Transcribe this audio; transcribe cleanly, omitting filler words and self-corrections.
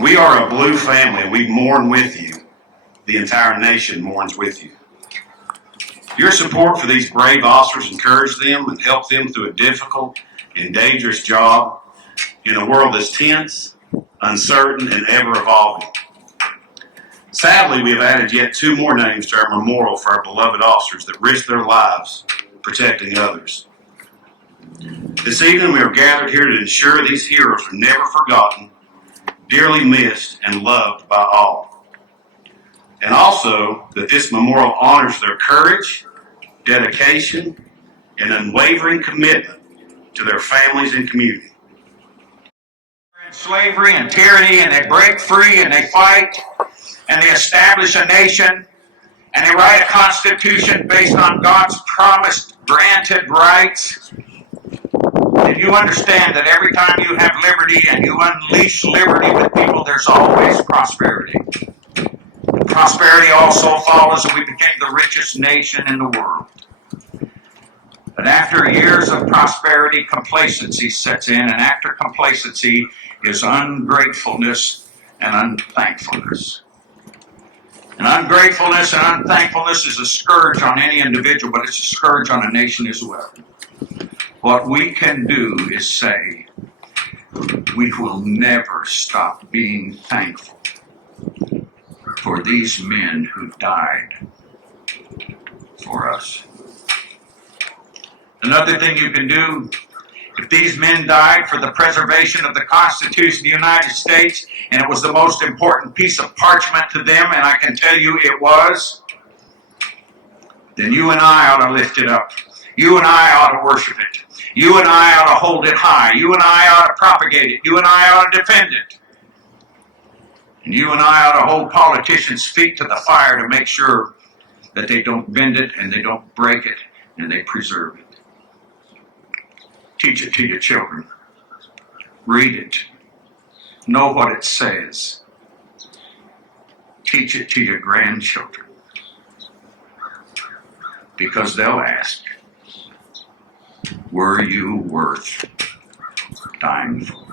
We are a blue family. We mourn with you. The entire nation mourns with you. Your support for these brave officers encouraged them and helped them through a difficult and dangerous job in a world that's tense, uncertain, and ever evolving. Sadly, we have added yet 2 more names to our memorial for our beloved officers that risked their lives protecting others. This evening, we are gathered here to ensure these heroes are never forgotten, dearly missed, and loved by all. And also that this memorial honors their courage, dedication, and unwavering commitment to their families and community. Slavery and tyranny, and they break free and they fight and they establish a nation and they write a constitution based on God's promised granted rights. And you understand that every time you have liberty and you unleash liberty with people, there's always prosperity. And prosperity also follows, and we became the richest nation in the world. But after years of prosperity, complacency sets in, and after complacency is ungratefulness and unthankfulness. And ungratefulness and unthankfulness is a scourge on any individual, but it's a scourge on a nation as well. What we can do is say, we will never stop being thankful for these men who died for us. Another thing you can do, if these men died for the preservation of the Constitution of the United States, and it was the most important piece of parchment to them, and I can tell you it was, then you and I ought to lift it up. You and I ought to worship it. You and I ought to hold it high. You and I ought to propagate it. You and I ought to defend it. And you and I ought to hold politicians' feet to the fire to make sure that they don't bend it and they don't break it and they preserve it. Teach it to your children. Read it. Know what it says. Teach it to your grandchildren. Because they'll ask, were you worth dying for?